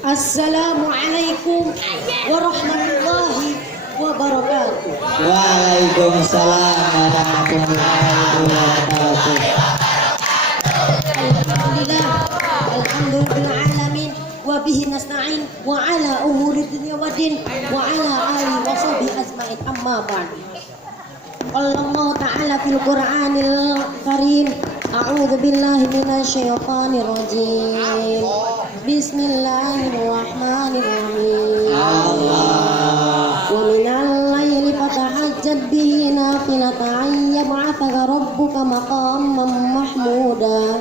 Assalamualaikum warahmatullahi wabarakatuh. Waalaikumsalam warahmatullahi wabarakatuh. Alhamdulillah alamin wa bihi nasta'in wa ala umuri dunya waddin wa ala alihi wa sahbihi ajmain amma ba'd. Allah Ta'ala fil Qur'anil Karim, a'udzu billahi minasyaitonir rajim. Bismillahirrahmanirrahim. Wa minal laili fatahajjad bihi nafilatan yab'athaka rabbuka maqaman mahmuda.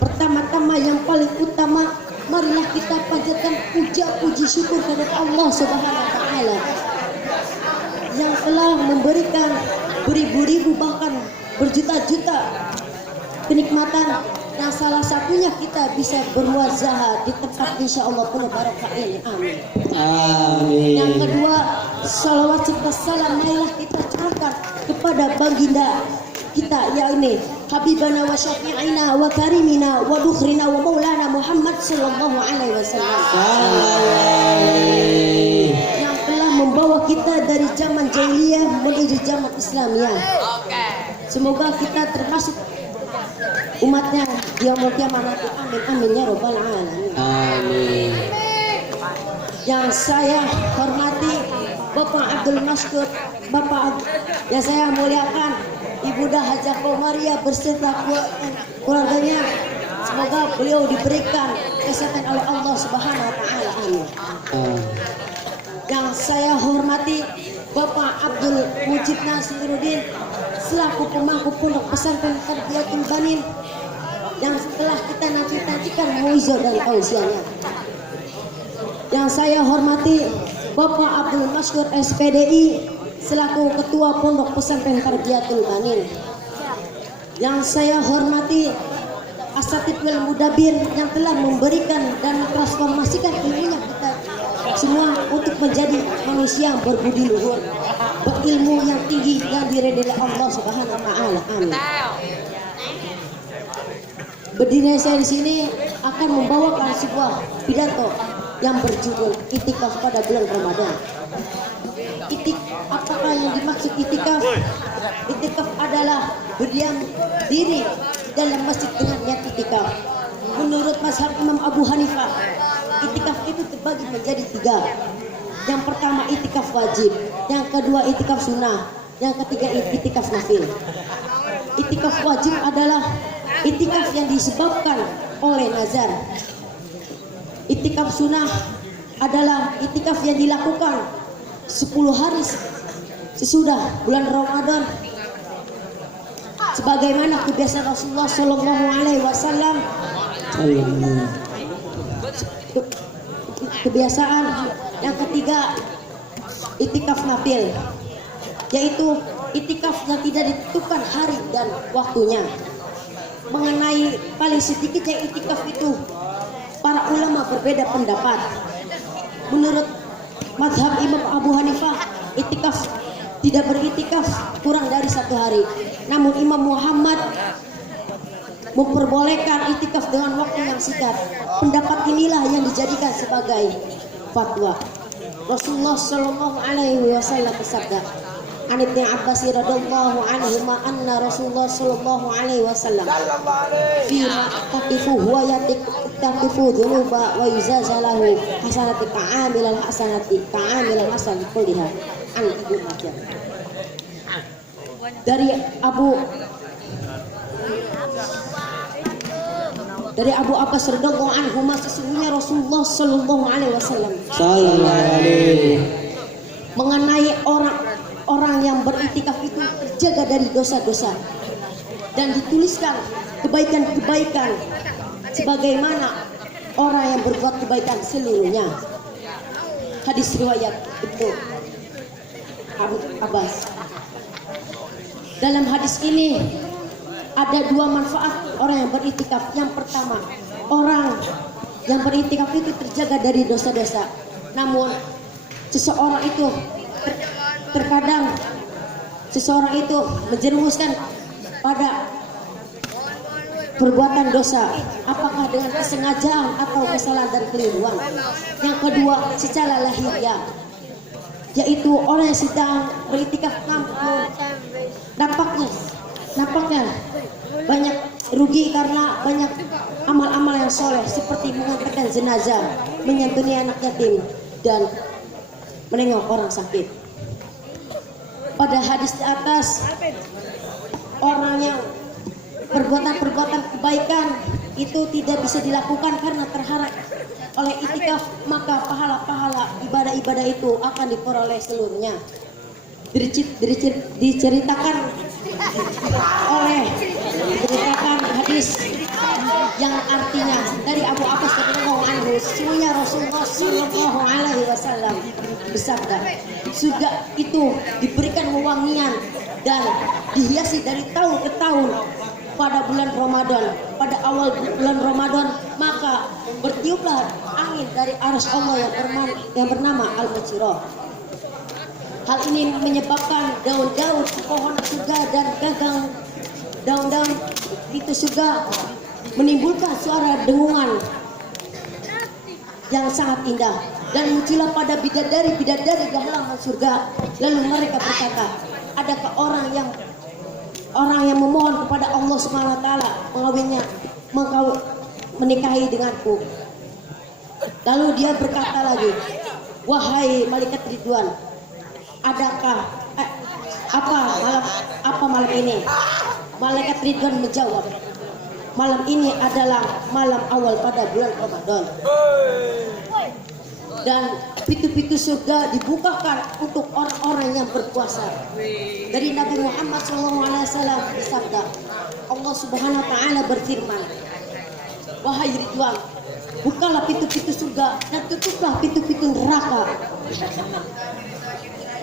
Pertama-tama yang paling utama, marilah kita panjatkan puji syukur kepada Allah Subhanahu wa taala yang telah memberikan beribu-ribu bahkan berjuta-juta kenikmatan, yang salah satunya kita bisa bermuazahah di tempat insyaallah penuh barokah ini. Amin. Amin. Yang kedua, salawat serta salam marilah kita curahkan kepada baginda kita, yakni Habibana wa Syafi'ina wa Karimina wa Dukhrina wa Maulana Muhammad sallallahu alaihi wasallam, yang telah membawa kita dari zaman jahiliyah menuju zaman Islamiyah. Semoga kita termasuk umatnya di yaumul kiamah nanti. Amin amin ya rabbal alamin. Amin. Yang saya hormati Bapak Abdul Maskur, Bapak yang saya muliakan Ibunda Hajah Komaria beserta keluarganya, semoga beliau diberikan kesehatan oleh Allah Subhanahu wa taala. Amin. Yang saya hormati Bapak Abdul Mujib Nasiruddin selaku pemangku pondok pesantren Tarbiyatul Banin, yang setelah kita nantikan muizah dan tausiahnya. Yang saya hormati Bapak Abdul Maskur SPDI selaku ketua pondok pesantren Tarbiyatul Banin. Yang saya hormati Asatidul Mudabir yang telah memberikan dan transformasikan ilmunya kita semua untuk menjadi manusia yang berbudi luhur, berilmu yang tinggi yang diridhai Allah Subhanahu wa taala. Amin. Berdiri saya di sini akan membawakan sebuah pidato yang berjudul Itikaf pada bulan Ramadan. Apakah yang dimaksud itikaf? Itikaf adalah berdiam diri dalam masjid dengan niat itikaf. Menurut mazhab Imam Abu Hanifah, itikaf itu terbagi menjadi 3. Yang pertama itikaf wajib, yang kedua itikaf sunnah, yang ketiga itikaf nafil. Itikaf wajib adalah itikaf yang disebabkan oleh nazar. Itikaf sunnah adalah itikaf yang dilakukan 10 hari sesudah bulan Ramadan, sebagaimana kebiasaan Rasulullah Shallallahu Alaihi Wasallam. Kebiasaan yang ketiga itikaf nafil, yaitu itikaf yang tidak ditentukan hari dan waktunya. Mengenai paling sedikitnya itikaf itu, para ulama berbeda pendapat. Menurut mazhab Imam Abu Hanifah, itikaf tidak beritikaf kurang dari 1 hari. Namun Imam Muhammad memperbolehkan itikaf dengan waktu yang singkat. Pendapat inilah yang dijadikan sebagai fatwa. Rasulullah Shallallahu Alaihi Wasallam bersabda, An Ibnu Abbas radhiyallahu anhu anna Rasulullah Shallallahu Alaihi Wasallam fima taqifu huwa taqifu dhunuba wa yuzazalahu hasanati ka'amilal hasanati ka'amilal hasanati kulliha. An Ibnu Majah. Dari Abu Abbas radhiyallahu anhu, sesungguhnya Rasulullah Shallallahu Alaihi Wasallam mengenai orang yang beritikaf itu terjaga dari dosa-dosa dan dituliskan kebaikan-kebaikan sebagaimana orang yang berbuat kebaikan seluruhnya. Hadis riwayat itu Abu Abbas. Dalam hadis ini ada 2 manfaat orang yang beritikaf. Yang pertama, orang yang beritikaf itu terjaga dari dosa-dosa. Namun seseorang itu terkadang seseorang itu menjerumuskan pada perbuatan dosa, apakah dengan kesengajaan atau kesalahan dan keliruan. Yang kedua, secara lahiriah, yaitu orang yang sedang beriktikaf namun nampaknya banyak rugi karena banyak amal-amal yang soleh seperti mengantarkan jenazah, menyantuni anak yatim, dan menengok orang sakit. Pada hadis di atas, orang yang perbuatan-perbuatan kebaikan itu tidak bisa dilakukan karena terhalang oleh itikaf, maka pahala-pahala ibadah-ibadah itu akan diperoleh seluruhnya. Diceritakan hadis yang artinya dari Abu Abbas radhiyallahu anhu, sesungguhnya Rasulullah sallallahu alaihi wasallam bersabda, surga itu diberikan wewangian dan dihiasi dari tahun ke tahun. Pada bulan Ramadan, pada awal bulan Ramadan, maka bertiuplah angin dari arsy Allah yang bernama Al-Mutsirah. Hal ini menyebabkan daun-daun pohon surga dan gagang daun-daun itu surga menimbulkan suara dengungan yang sangat indah, dan muncullah pada bidadari-bidadari di halaman surga. Lalu mereka berkata, adakah orang yang memohon kepada Allah Subhanahu wa taala menikahi denganku? Lalu dia berkata lagi, wahai malaikat Ridwan, adakah apa malam ini? Malaikat Ridwan menjawab, malam ini adalah malam awal pada bulan Ramadan, dan pintu-pintu surga dibukakan untuk orang-orang yang berpuasa. Dari Nabi Muhammad SAW bersabda, Allah Subhanahu wa taala berfirman, wahai Ridwan, bukalah pintu-pintu surga dan tutuplah pintu-pintu neraka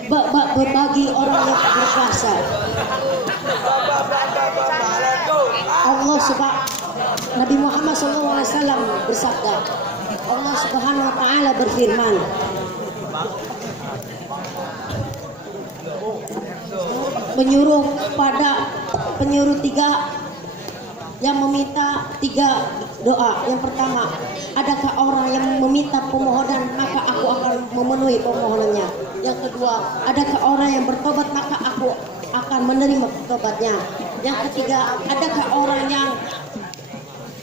bagi orang yang berpuasa. Nabi Muhammad SAW bersabda, Allah Subhanahu wa taala berfirman, penyuruh tiga yang meminta tiga doa. Yang pertama, adakah orang yang meminta pemohonan maka aku akan memenuhi permohonannya. Yang kedua, adakah orang yang bertobat maka aku akan menerima tobatnya. Yang ketiga, adakah orang yang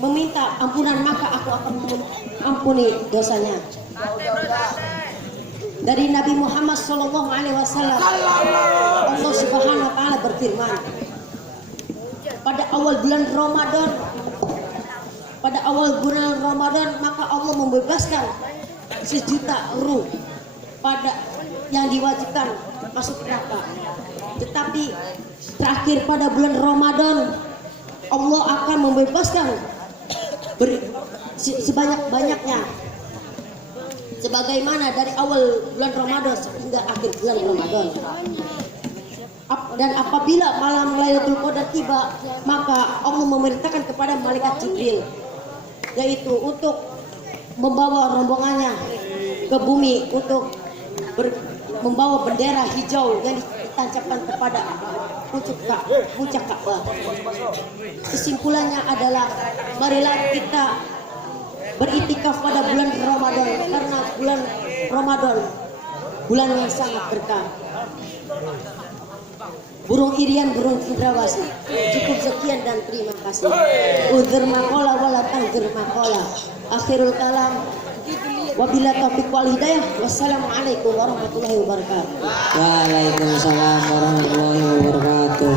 meminta ampunan maka aku akan ampuni dosanya. Dari Nabi Muhammad SAW, Allah Subhanahu wa taala berfirman, pada awal bulan Ramadan maka Allah membebaskan 1 juta ruh yang diwajibkan masuk neraka. Tetapi terakhir pada bulan Ramadan Allah akan membebaskan sebanyak-banyaknya, sebagaimana dari awal bulan Ramadan hingga akhir bulan Ramadan. Dan apabila malam Lailatul Qadar tiba, maka Allah memerintahkan kepada malaikat Jibril, yaitu untuk membawa rombongannya ke bumi untuk membawa bendera hijau yang ditancapkan kepada puncak Ka'bah. Kesimpulannya adalah, marilah kita beritikaf pada bulan Ramadan, karena bulan Ramadan bulan yang sangat berkah. Burung irian, burung cendrawasih. Cukup sekian dan terima kasih. Udzur maqala wala tangzur maqala. Akhirul kalam. Wabila taufiq wal hidayah. Wassalamualaikum warahmatullahi wabarakatuh. Waalaikumsalam warahmatullahi wabarakatuh.